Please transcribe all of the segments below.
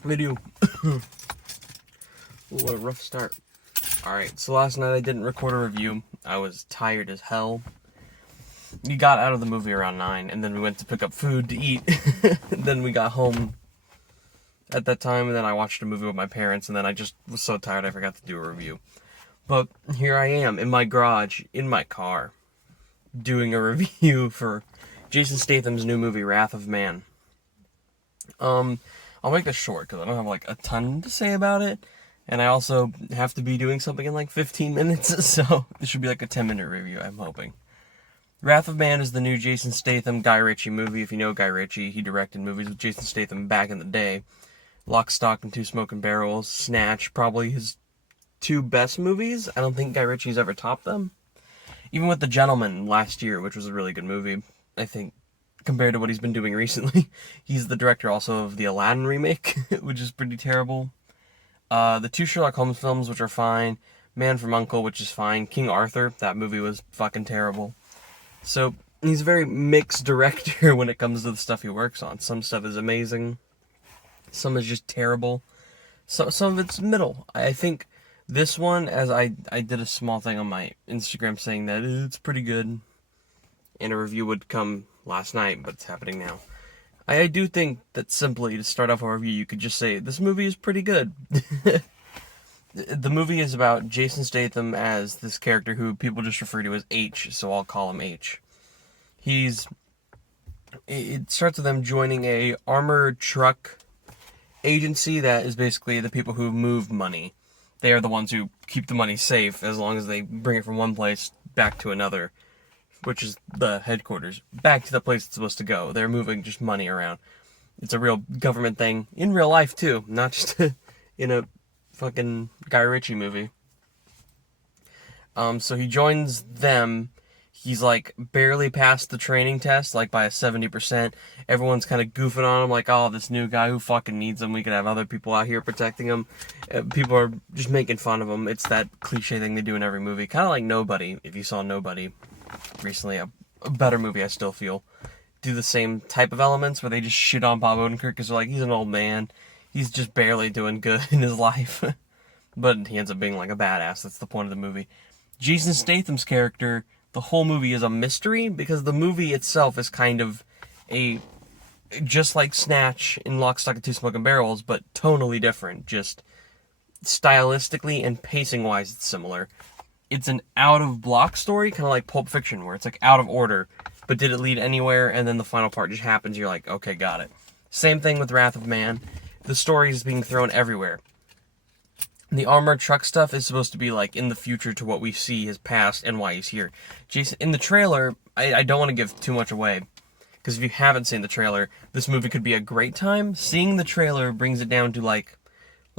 Video. Ooh, what a rough start. Alright, so last night I didn't record a review. I was tired as hell. We got out of the movie around 9, and then we went to pick up food to eat. Then we got home at that time, and then I watched a movie with my parents, and then I just was so tired I forgot to do a review. But here I am, in my garage, in my car, doing a review for Jason Statham's new movie, Wrath of Man. I'll make this short, because I don't have, a ton to say about it. And I also have to be doing something in, 15 minutes, so this should be, a 10-minute review, I'm hoping. Wrath of Man is the new Jason Statham, Guy Ritchie movie. If you know Guy Ritchie, he directed movies with Jason Statham back in the day. Lock, Stock, and Two Smoking Barrels, Snatch, probably his two best movies. I don't think Guy Ritchie's ever topped them. Even with The Gentleman last year, which was a really good movie, I think, compared to what he's been doing recently. He's the director also of the Aladdin remake, which is pretty terrible. The two Sherlock Holmes films, which are fine. Man from U.N.C.L.E., which is fine. King Arthur, that movie was fucking terrible. So, he's a very mixed director when it comes to the stuff he works on. Some stuff is amazing. Some is just terrible. So, some of it's middle. I think this one, as I did a small thing on my Instagram saying that it's pretty good. And a review would come last night, but it's happening now. I do think that simply, to start off a review, you could just say, this movie is pretty good. The movie is about Jason Statham as this character who people just refer to as H, so I'll call him H. It starts with them joining a armored truck agency that is basically the people who move money. They are the ones who keep the money safe as long as they bring it from one place back to another, which is the headquarters, back to the place it's supposed to go. They're moving just money around. It's a real government thing, in real life too, not just in a fucking Guy Ritchie movie. So he joins them. He's barely passed the training test, by a 70%. Everyone's kind of goofing on him, oh, this new guy, who fucking needs him? We could have other people out here protecting him. People are just making fun of him. It's that cliche thing they do in every movie. Kind of like Nobody, if you saw Nobody recently, a better movie, I still feel. Do the same type of elements where they just shit on Bob Odenkirk because they're he's an old man. He's just barely doing good in his life. But he ends up being a badass. That's the point of the movie. Jason Statham's character, the whole movie is a mystery because the movie itself is kind of just like Snatch in Lock, Stock, and Two Smoking Barrels, but tonally different. Just stylistically and pacing-wise, it's similar. It's an out-of-block story, kind of like Pulp Fiction, where it's out of order, but did it lead anywhere, and then the final part just happens, you're okay, got it. Same thing with Wrath of Man. The story is being thrown everywhere. The armored truck stuff is supposed to be in the future to what we see his past and why he's here. Jason, in the trailer, I don't want to give too much away, because if you haven't seen the trailer, this movie could be a great time. Seeing the trailer brings it down to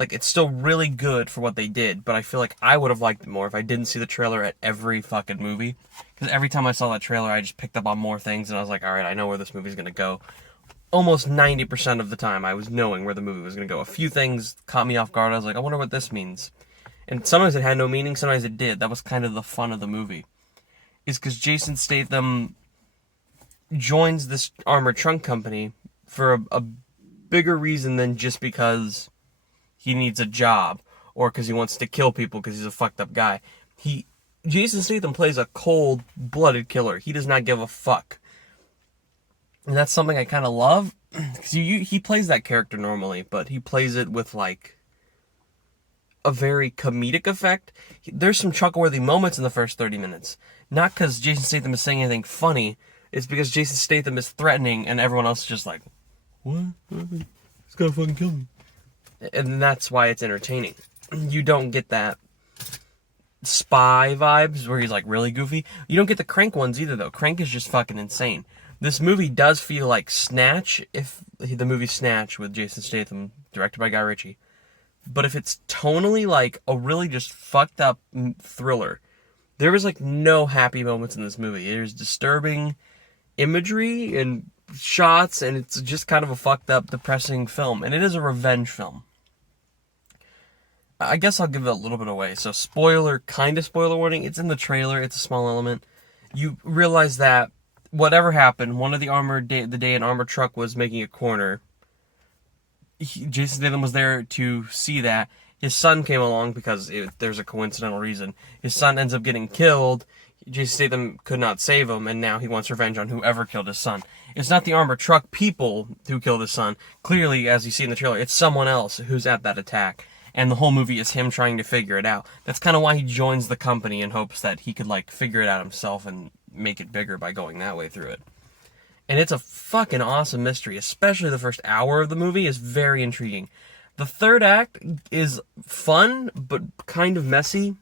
it's still really good for what they did, but I feel I would have liked it more if I didn't see the trailer at every fucking movie. Because every time I saw that trailer, I just picked up on more things, and I was alright, I know where this movie's gonna go. Almost 90% of the time, I was knowing where the movie was gonna go. A few things caught me off guard. I was I wonder what this means. And sometimes it had no meaning, sometimes it did. That was kind of the fun of the movie. Is because Jason Statham joins this armored trunk company for a bigger reason than just because he needs a job, or because he wants to kill people because he's a fucked up guy. Jason Statham plays a cold-blooded killer. He does not give a fuck. And that's something I kind of love, because he plays that character normally, but he plays it with, a very comedic effect. There's some chuckle-worthy moments in the first 30 minutes. Not because Jason Statham is saying anything funny, it's because Jason Statham is threatening, and everyone else is just what? He's gonna fucking kill me. And that's why it's entertaining. You don't get that Spy vibes where he's really goofy. You don't get the Crank ones either, though. Crank is just fucking insane. This movie does feel like Snatch, if the movie Snatch with Jason Statham, directed by Guy Ritchie. But if it's tonally a really just fucked up thriller. There was no happy moments in this movie. There's disturbing imagery and shots, and it's just kind of a fucked up, depressing film. And it is a revenge film. I guess I'll give it a little bit away. So kind of spoiler warning. It's in the trailer. It's a small element. You realize that whatever happened, one of the day an armored truck was making a corner, Jason Statham was there to see that. His son came along because there's a coincidental reason. His son ends up getting killed. Jason Statham could not save him, and now he wants revenge on whoever killed his son. It's not the armored truck people who killed his son. Clearly, as you see in the trailer, it's someone else who's at that attack. And the whole movie is him trying to figure it out. That's kind of why he joins the company in hopes that he could, like, figure it out himself and make it bigger by going that way through it. And it's a fucking awesome mystery, especially the first hour of the movie is very intriguing. The third act is fun, but kind of messy.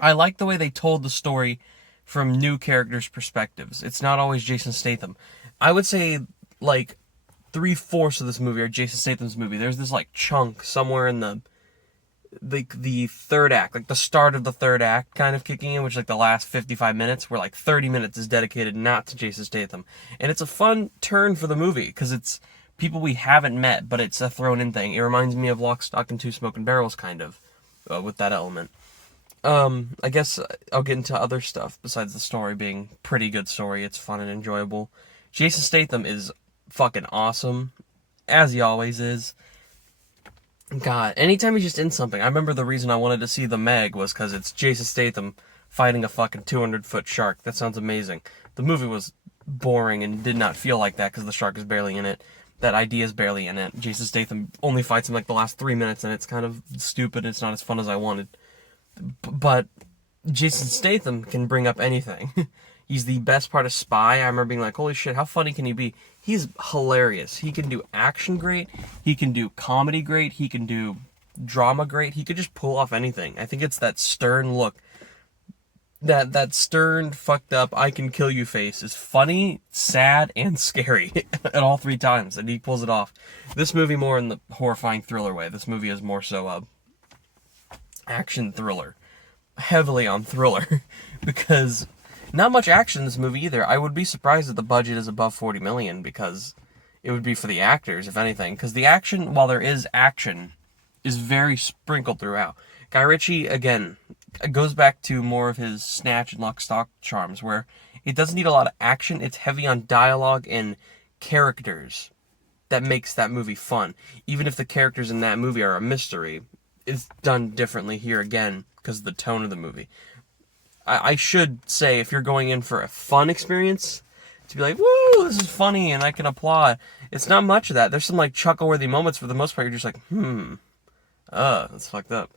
I like the way they told the story from new characters' perspectives. It's not always Jason Statham. I would say, like, 3/4 of this movie are Jason Statham's movie. There's this, like, chunk somewhere in the third act, like the start of the third act kind of kicking in, which like the last 55 minutes, where like 30 minutes is dedicated not to Jason Statham. And it's a fun turn for the movie, because it's people we haven't met, but it's a thrown in thing. It reminds me of Lock, Stock, and Two Smoking Barrels, kind of, with that element. I guess I'll get into other stuff besides the story being pretty good story. It's fun and enjoyable. Jason Statham is fucking awesome, as he always is. God, anytime he's just in something. I remember the reason I wanted to see The Meg was because it's Jason Statham fighting a fucking 200-foot shark. That sounds amazing. The movie was boring and did not feel like that because the shark is barely in it. That idea is barely in it. Jason Statham only fights him like the last 3 minutes, and it's kind of stupid. It's not as fun as I wanted. But Jason Statham can bring up anything. He's the best part of Spy. I remember being like, holy shit, how funny can he be? He's hilarious. He can do action great. He can do comedy great. He can do drama great. He could just pull off anything. I think it's that stern look. That stern, fucked up, I can kill you face is funny, sad, and scary at all 3 times, and he pulls it off. This movie more in the horrifying thriller way. This movie is more so action thriller. Heavily on thriller. Because not much action in this movie either. I would be surprised if the budget is above $40 million, because it would be for the actors, if anything. Because the action, while there is action, is very sprinkled throughout. Guy Ritchie, again, goes back to more of his Snatch and Lock, Stock charms, where it doesn't need a lot of action. It's heavy on dialogue and characters that makes that movie fun. Even if the characters in that movie are a mystery, it's done differently here again because of the tone of the movie. I should say, if you're going in for a fun experience, to be like, woo, this is funny and I can applaud, it's not much of that. There's some like chuckle-worthy moments. For the most part, you're just like, that's fucked up.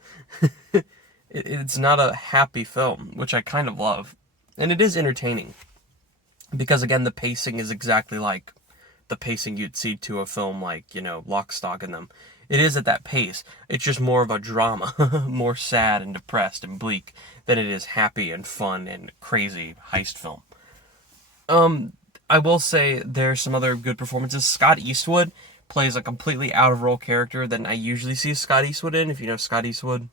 It's not a happy film, which I kind of love. And it is entertaining. Because, again, the pacing is exactly like the pacing you'd see to a film like, Lock, Stock, and them. It is at that pace. It's just more of a drama. More sad and depressed and bleak than it is happy and fun and crazy heist film. I will say there's some other good performances. Scott Eastwood plays a completely out-of-role character that I usually see Scott Eastwood in, if you know Scott Eastwood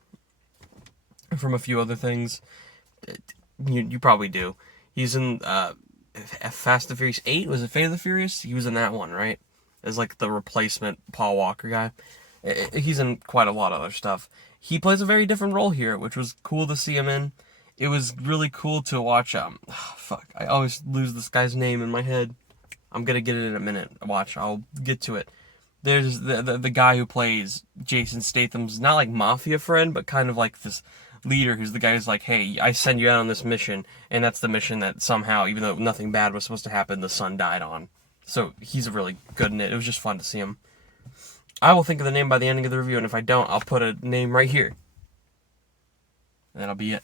from a few other things. You probably do. He's in Fast and Furious 8. Was it Fate of the Furious? He was in that one, right? As like the replacement Paul Walker guy. He's in quite a lot of other stuff. He plays a very different role here, which was cool to see him in. It was really cool to watch. I always lose this guy's name in my head. I'm gonna get it in a minute. Watch, I'll get to it. There's the guy who plays Jason Statham's not like mafia friend, but kind of like this leader who's the guy who's like, hey, I send you out on this mission, and that's the mission that somehow, even though nothing bad was supposed to happen, the son died on. So he's really good in it. It was just fun to see him. I will think of the name by the ending of the review, and if I don't, I'll put a name right here. And that'll be it.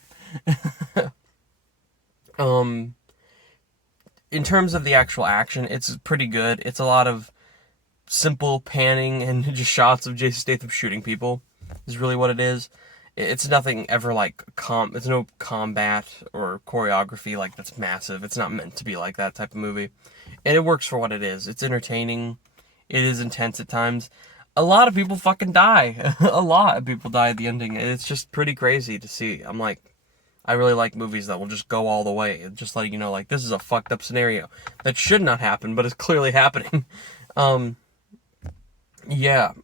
In terms of the actual action, it's pretty good. It's a lot of simple panning and just shots of Jason Statham shooting people is really what it is. It's nothing ever like it's no combat or choreography like that's massive. It's not meant to be like that type of movie. And it works for what it is. It's entertaining. It is intense at times. A lot of people fucking die. A lot of people die at the ending. It's just pretty crazy to see. I'm like, I really like movies that will just go all the way. Just letting you know, like, this is a fucked up scenario that should not happen, but is clearly happening.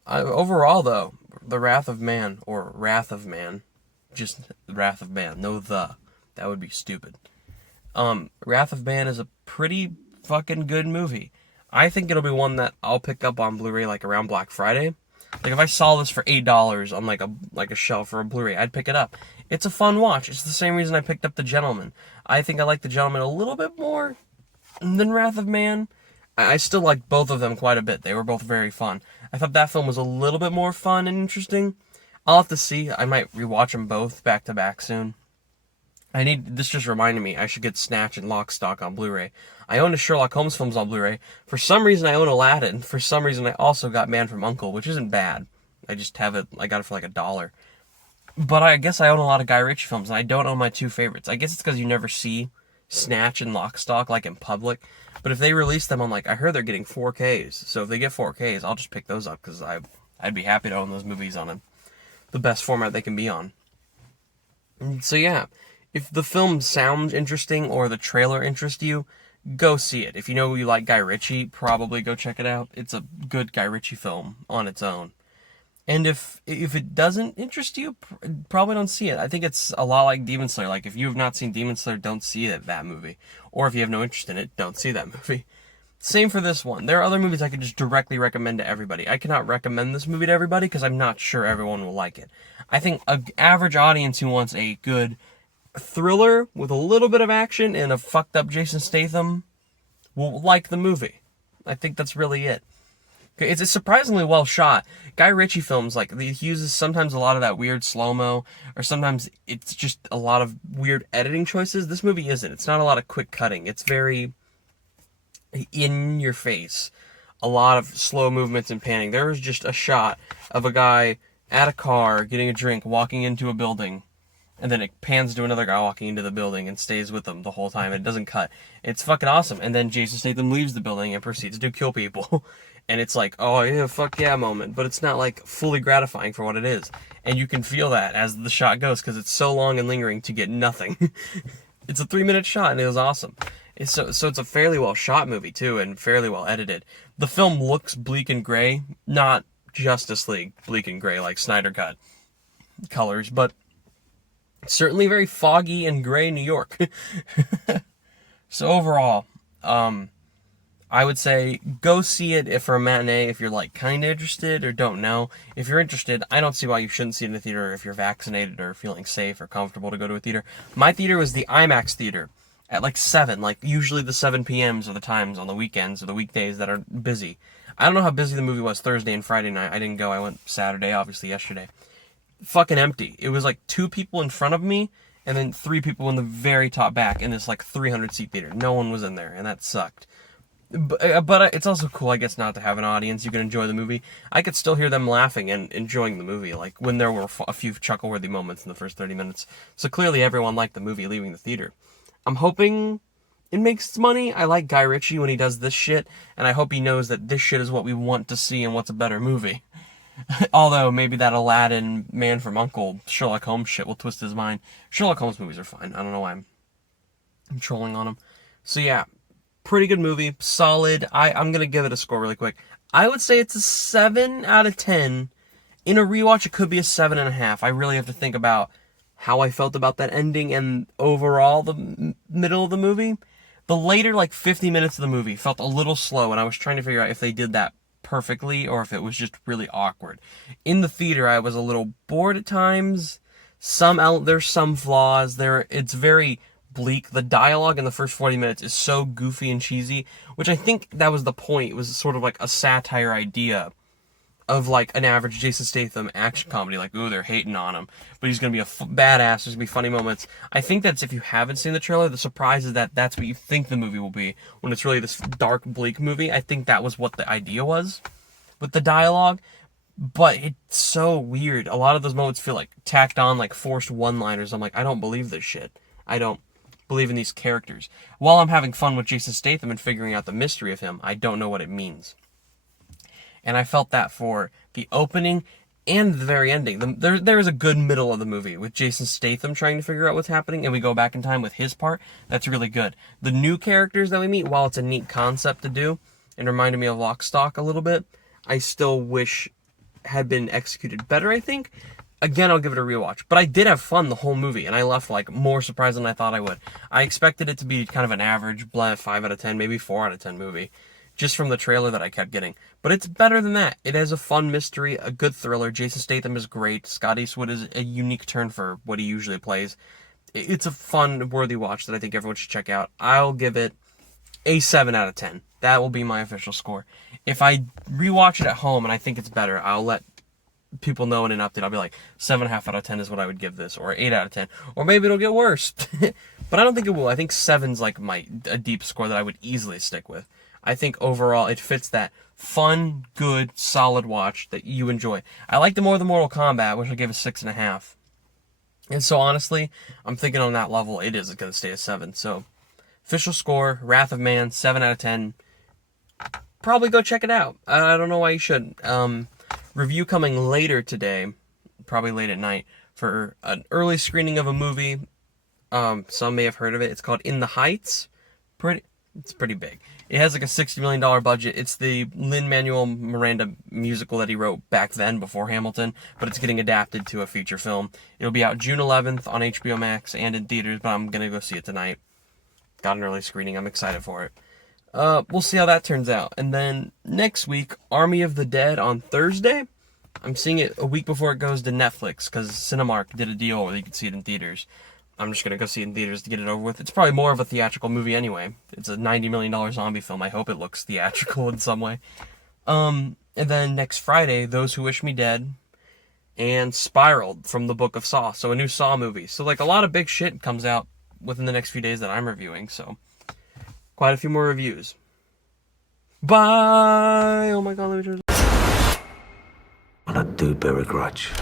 Overall, though, The Wrath of Man, or Wrath of Man, just Wrath of Man, no the. That would be stupid. Wrath of Man is a pretty fucking good movie. I think it'll be one that I'll pick up on Blu-ray like around Black Friday. Like if I saw this for $8 on like a shelf or a Blu-ray, I'd pick it up. It's a fun watch. It's the same reason I picked up The Gentleman. I think I like The Gentleman a little bit more than Wrath of Man. I still like both of them quite a bit. They were both very fun. I thought that film was a little bit more fun and interesting. I'll have to see. I might rewatch them both back to back soon. This just reminded me, I should get Snatch and Lock, Stock on Blu-ray. I own the Sherlock Holmes films on Blu-ray. For some reason, I own Aladdin. For some reason, I also got Man from U.N.C.L.E., which isn't bad. I just have it, I got it for like $1. But I guess I own a lot of Guy Ritchie films, and I don't own my two favorites. I guess it's because you never see Snatch and Lock, Stock, like, in public. But if they release them, I'm like, I heard they're getting 4Ks. So if they get 4Ks, I'll just pick those up, because I'd be happy to own those movies on the best format they can be on. So yeah. If the film sounds interesting or the trailer interests you, go see it. If you know you like Guy Ritchie, probably go check it out. It's a good Guy Ritchie film on its own. And if it doesn't interest you, probably don't see it. I think it's a lot like Demon Slayer. Like, if you have not seen Demon Slayer, don't see that movie. Or if you have no interest in it, don't see that movie. Same for this one. There are other movies I could just directly recommend to everybody. I cannot recommend this movie to everybody because I'm not sure everyone will like it. I think an average audience who wants a good thriller with a little bit of action and a fucked up Jason Statham will like the movie. I think that's really it. It's surprisingly well shot. Guy Ritchie films, like, he uses sometimes a lot of that weird slow-mo, or sometimes it's just a lot of weird editing choices. This movie isn't. It's not a lot of quick cutting. It's very in your face. A lot of slow movements and panning. There was just a shot of a guy at a car getting a drink, walking into a building, and then it pans to another guy walking into the building and stays with them the whole time. It doesn't cut. It's fucking awesome. And then Jason Statham leaves the building and proceeds to kill people. And it's like, oh yeah, fuck yeah moment. But it's not like fully gratifying for what it is. And you can feel that as the shot goes because it's so long and lingering to get nothing. It's a 3-minute shot and it was awesome. So it's a fairly well shot movie too and fairly well edited. The film looks bleak and gray. Not Justice League bleak and gray like Snyder Cut colors, but certainly very foggy and gray New York. So overall, I would say go see it for a matinee if you're like kind of interested or don't know. If you're interested, I don't see why you shouldn't see it in the theater if you're vaccinated or feeling safe or comfortable to go to a theater. My theater was the IMAX theater at like 7, like usually the 7 p.m.s are the times on the weekends or the weekdays that are busy. I don't know how busy the movie was Thursday and Friday night. I didn't go. I went Saturday, obviously yesterday. Fucking empty. It was like 2 people in front of me and then 3 people in the very top back in this like 300-seat theater. No one was in there, and that sucked. But it's also cool, I guess, not to have an audience. You can enjoy the movie. I could still hear them laughing and enjoying the movie, like when there were a few chuckle-worthy moments in the first 30 minutes. So clearly everyone liked the movie leaving the theater. I'm hoping it makes money. I like Guy Ritchie when he does this shit, and I hope he knows that this shit is what we want to see and what's a better movie. Although, maybe that Aladdin, Man from U.N.C.L.E., Sherlock Holmes shit will twist his mind. Sherlock Holmes movies are fine. I don't know why I'm trolling on them. So yeah, pretty good movie. Solid. I'm going to give it a score really quick. I would say it's a 7 out of 10. In a rewatch, it could be a 7.5. I really have to think about how I felt about that ending and overall the middle of the movie. The later, like, 50 minutes of the movie felt a little slow, and I was trying to figure out if they did that perfectly or if it was just really awkward. In the theater, I was a little bored at times. There's some flaws. It's very bleak. The dialogue in the first 40 minutes is so goofy and cheesy, which I think that was the point. It was sort of like a satire idea of like an average Jason Statham action comedy, like, ooh, they're hating on him, but he's gonna be a badass, there's gonna be funny moments. I think that's, if you haven't seen the trailer, the surprise is that that's what you think the movie will be, when it's really this dark, bleak movie. I think that was what the idea was with the dialogue, but it's so weird. A lot of those moments feel like tacked on, like forced one-liners. I'm like, I don't believe this shit. I don't believe in these characters. While I'm having fun with Jason Statham and figuring out the mystery of him, I don't know what it means. And I felt that for the opening and the very ending. There is a good middle of the movie with Jason Statham trying to figure out what's happening, and we go back in time with his part. That's really good. The new characters that we meet, while it's a neat concept to do, and reminded me of Lock, Stock a little bit, I still wish had been executed better, I think. Again, I'll give it a rewatch. But I did have fun the whole movie, and I left like more surprised than I thought I would. I expected it to be kind of an average 5 out of 10, maybe 4 out of 10 movie. just from the trailer that I kept getting. But it's better than that. It has a fun mystery, a good thriller. Jason Statham is great. Scott Eastwood is a unique turn for what he usually plays. It's a fun, worthy watch that I think everyone should check out. I'll give it a 7 out of 10. That will be my official score. If I rewatch it at home and I think it's better, I'll let people know in an update. I'll be like, 7.5 out of 10 is what I would give this, or 8 out of 10. Or maybe it'll get worse. But I don't think it will. I think 7's like a deep score that I would easily stick with. I think overall it fits that fun, good, solid watch that you enjoy. I liked it more than Mortal Kombat, which I gave a 6.5. And so honestly, I'm thinking on that level, it is going to stay a 7. So, official score, Wrath of Man, 7 out of 10. Probably go check it out. I don't know why you shouldn't. Review coming later today, probably late at night, for an early screening of a movie. Some may have heard of it. It's called In the Heights. It's pretty big. It has like a $60 million budget. It's the Lin-Manuel Miranda musical that he wrote back then before Hamilton, but it's getting adapted to a feature film. It'll be out June 11th on HBO Max and in theaters, but I'm going to go see it tonight. Got an early screening. I'm excited for it. We'll see how that turns out. And then next week, Army of the Dead on Thursday. I'm seeing it a week before it goes to Netflix because Cinemark did a deal where you can see it in theaters. I'm just going to go see it in theaters to get it over with. It's probably more of a theatrical movie anyway. It's a $90 million zombie film. I hope it looks theatrical in some way. And then next Friday, Those Who Wish Me Dead and Spiraled from the Book of Saw. So a new Saw movie. So like a lot of big shit comes out within the next few days that I'm reviewing. So quite a few more reviews. Bye! Oh my god, let me turn... I do bear a grudge.